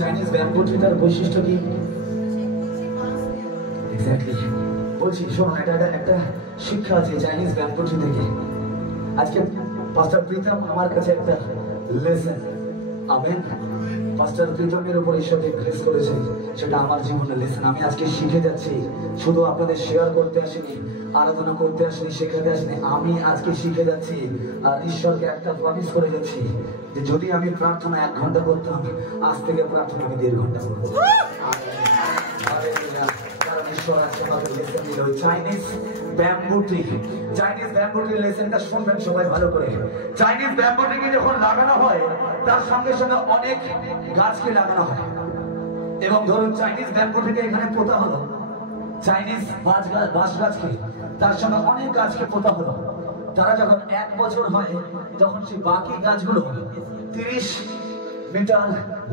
Chinese ব্যাম্বুটার বৈশিষ্ট্য কি? Exactly বলছি, শোনো, এটা একটা শিক্ষা আছে চাইনিজ ব্যাম্বুটি থেকে। আজকে পাস্টার প্রীতম আমার কাছে একটা লেসন, আমেন, পাস্টার প্রীতমের উপর ঈশ্বর যে গ্রেস করেছে সেটা আমার জীবনের লেসন। আমি আজকে শিখে যাচ্ছি, শুধু আপনাদের শেয়ার করতে আসিনি, আরাধনা করতে আসিনি, শেখাতে আসিনি, আমি আজকে শিখে যাচ্ছি। আর ঈশ্বরকে একটা প্রমিস করে যাচ্ছি যে যদি আমি প্রার্থনা 1 ঘন্টা করতাম, আজ থেকে প্রার্থনা আমি 1.5 ঘন্টা করবো। কারণ ঈশ্বর আজকে আমাকে লেসন দিল। Chinese bamboo tree, Chinese bamboo tree লেসনটা শুনবেন সবাই ভালো করে। চাইনিজ ব্যাম্বু ট্রিকে যখন লাগানো হয় তার সঙ্গে সঙ্গে অনেক গাছকে লাগানো হয়। এবং ধরুন চাইনিজ ব্যাম্বু থেকে এখানে পোতা হলো, চাইনিজ বাঁশ গাছকে, তার সঙ্গে অনেক গাছকে পোতা হলো। তারা যখন 1 বছর হয় তখন সেই বাকি গাছগুলো 30 মিটার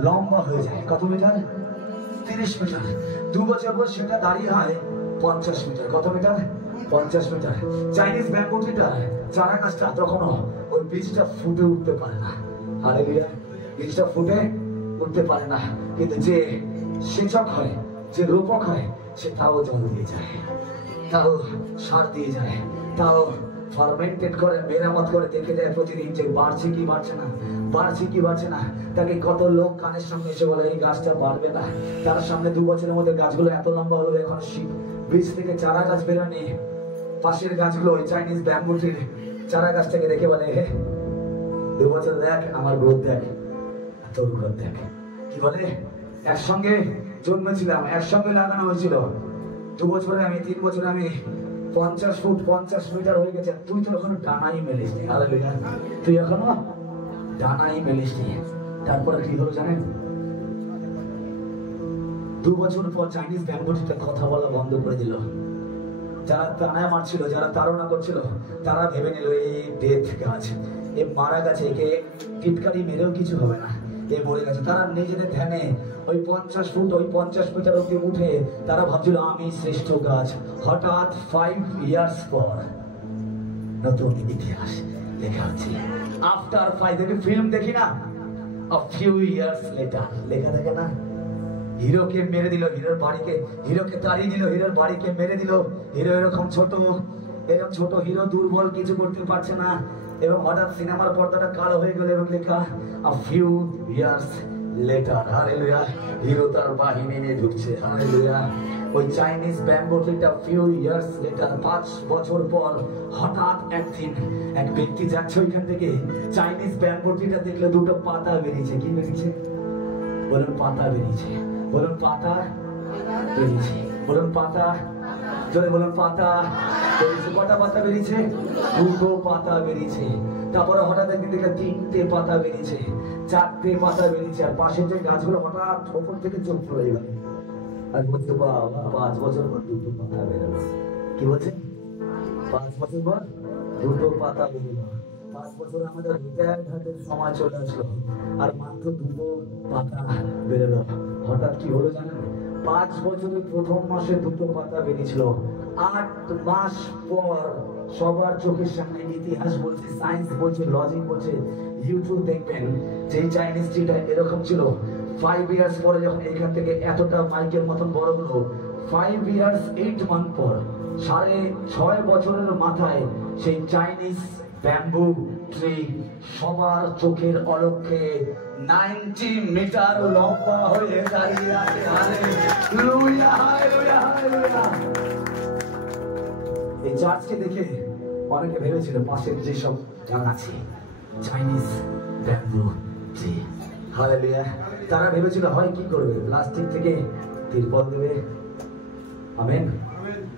লম্বা হয়ে যায়। কত মিটার? 30 মিটার। 2 বছর পর সেটা দাঁড়িয়ে হয় 50 মিটার। কত মিটার? 50 মিটার। চাইনিজ ব্যাম্বু ট্রিটা, চারা গাছটা তখনও ওই বীজটা ফুটে উঠতে পারে না। হালেলুয়া, বীজটা ফুটে উঠতে পারে না। কিন্তু যে সেচক হয়, যে রূপক হয়, সে তাও জল দিয়ে যায়, তাও সার দিয়ে যায়, তাও ফার্মেন্টেড করে, মেরামত করে দেখে যায় প্রতিদিন যে বাড়ছে কি বাড়ছে না, বাড়ছে কি বাড়ছে না। তাকে কত লোক কানের সামনে এসে বলে এই গাছটা বাড়বে না। তার সামনে 2 বছরের মধ্যে গাছগুলো এত লম্বা হলো, এখন বীজ থেকে চারা গাছ বেরোনি। পাশের গাছগুলো ওই চাইনিজ ব্যাম্বু ট্রির চারা গাছটাকে দেখে বলে 2 বছর দেখ আমার গ্রোথ দেখ, তোর গ্রোথ দেখ। কি বলে? একসঙ্গে জন্মেছিলাম, একসঙ্গে লাগানো হয়েছিল। 2 বছরে আমি, 3 বছরে আমি 50 ফুট 50 মিটার হয়ে গেছে। তুই তো এখনো ডানাই মেলিস নি। হালেলুয়া, তুই এখনো ডানাই মেলিস নি। তারপরে কি হলো জানেন? 2 বছর পর চাইনিজ ব্যাম্বু ট্রিটা কথা বলা বন্ধ করে দিল। যারা তাড়া মারছিল, যারা তাড়না করছিল, তারা ভেবে নিল এই ডেথ গাছ, এ মারা গেছে, একে টিটকারি মেরেও কিছু হবে না, এ মরে গেছে। তারা নিজেদের ধ্যানে ওই 50 ফুট, ওই 50 মিটার অব্দি উঠে তারা ভাবছিল আমি শ্রেষ্ঠ গাছ। হঠাৎ 5 ইয়ার্স পর নতুন ইতিহাস লেখা হচ্ছে। আফটার 5, দেখি ফিল্ম দেখি না, a few years later লেখা থাকে না, হিরোকে মেরে দিল, হিরোর বাড়িকে, হিরোকে তাড়িয়ে দিল, হিরোর বাড়িকে মেরে দিল। হিরো এরকম ছোট হিরো, দুর্বল, কিছু করতে পারছে না। এবং হঠাৎ সিনেমার পর্দাটা কালো হয়ে গেল এবং লেখা a few years later। Hallelujah, hero তার বাহিনী নিয়ে ঢুকছে। হালেলুয়া। ওই চাইনিজ ব্যাম্বু ট্রিটা few years later, 5 বছর পর হঠাৎ একদিন এক ব্যক্তি যাচ্ছে ওইখান থেকে, চাইনিজ ব্যাম্বু ট্রিটা দেখলে 2টো পাতা বেরিয়েছে। কি বেরিয়েছে? বলুন পাতা বেরিয়েছে। বলুন পাতা বেরিয়েছে। বলুন পাতা, জোরে বলুন পাতা বেরিয়েছে। কটা পাতা বেরিয়েছে? 2টো পাতা বেরিয়েছে। তারপরে হঠাৎ একদিন দেখে 3টে পাতা বেরিয়েছে, 4টে পাতা বেরিয়েছে। আর পাশের যে গাছগুলো হঠাৎ ওপর থেকে চোখ পড়ে গেল। আর বলছে বাবা, 5 বছর পর 2টো পাতা বেরোলো। কি বলছে? 5 বছর পর 2টো পাতা বেরোলো। 5 বছর আমাদের রিটায়ার্ড হাতের সময় চলে আসলো, আর মাত্র 2টো পাতা বেরোলো। হঠাৎ কি হলো জানেন? 5 বছরের প্রথম মাসে 2টো পাতা বেরিয়েছিল। 8 মাস পর সবার চোখের সামনে ইতিহাস বলছে, সায়েন্স বলছে, লজিক বলছে, ইউটিউব দেখবেন, যে চাইনিজ ট্রিটা এরকম ছিল। 5 ইয়ার্স পরে যখন এখান থেকে এতটা মাইকের মতন বড় হলো, 5 ইয়ার্স 8 মান্থ পর, 6.5 বছরের মাথায় সেই চাইনিজ ব্যাম্বু ট্রি সবার চোখের অলক্ষ্যে 90 মিটার লম্বা হয়ে দাঁড়িয়ে আছে। Hallelujah, hallelujah, hallelujah. এই চার্চকে দেখে অনেকে ভেবেছিল পাশের যেসব গান আছে চাইনিজ ব্যাম্বু ট্রি। হালেলুয়া। তারা ভেবেছিল হয় কি করবে, প্লাস্টিক থেকে তিরপল দেবে। আমেন।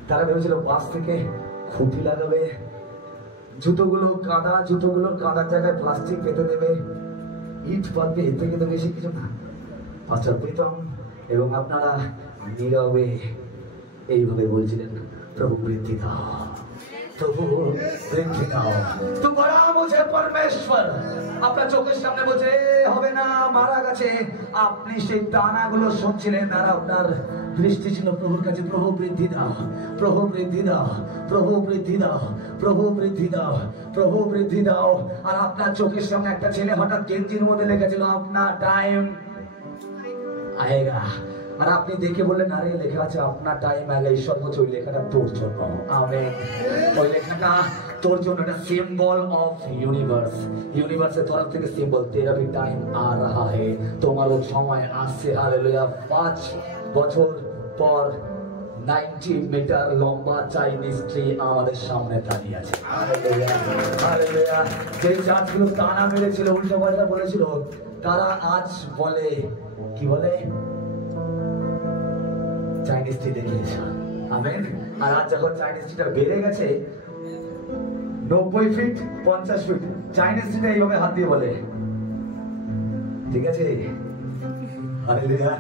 তারা ভেবেছিল বাঁশ থেকে খুঁটি লাগাবে, জুতোগুলোর কাদার জায়গায় প্লাস্টিক পেতে দেবে, ইট পাতবে। এর থেকে তো বেশি কিছু না। পাস্টার প্রীতম এবং আপনারা নীরবে এইভাবে বলছিলেন, প্রভু বৃদ্ধি দাও, প্রভু বৃদ্ধি দাও, তো বড় মুঝে পরমেশ্বর। আপনার চোখের সামনে বলছে হবে না, মারা গেছে। আপনি সেই দানাগুলো শুনছিলেন, আর আপনার দৃষ্টি ছিল প্রভুর কাছে, প্রভু বৃদ্ধি দাও, প্রভু বৃদ্ধি দাও, প্রভু বৃদ্ধি দাও, প্রভু বৃদ্ধি দাও, প্রভু বৃদ্ধি দাও। আর আপনার চোখের সামনে একটা ছেলে হঠাৎ গেঞ্জির মধ্যে লেখেছিল আপনার টাইম আয়েগা। আর আপনি দেখে বললেন আরে লেখা আছে আপনার টাইম আগে, ঈশ্বর বলছে ওই লেখাটা তোর জন্য। আমেন। ওই লেখাটা তোর জন্য, একটা সিম্বল অফ ইউনিভার্স, ইউনিভার্সের তরফ থেকে সিম্বল, তেরা ভি টাইম আ রাহা হে, তোমারও সময় আসছে। হালেলুয়া। 5 বছর পর 90 মিটার লম্বা চাইনিজ ট্রি আমাদের সামনে দাঁড়িয়ে আছে। Hallelujah, hallelujah. যে চাঁদগুলো টানা মেরেছিল, উল্টো পাল্টা বলেছিল, তারা আজ বলে, কি বলে, চাইনিজ ট্রি দেখিয়েছে। আমেন। আর আজ যখন চাইনিজ ট্রিটা বেড়ে গেছে 90 ফিট 50 ফিট, চাইনিজ ট্রিটা এইভাবে হাত দিয়ে বলে, ঠিক আছে। হালেলুয়া।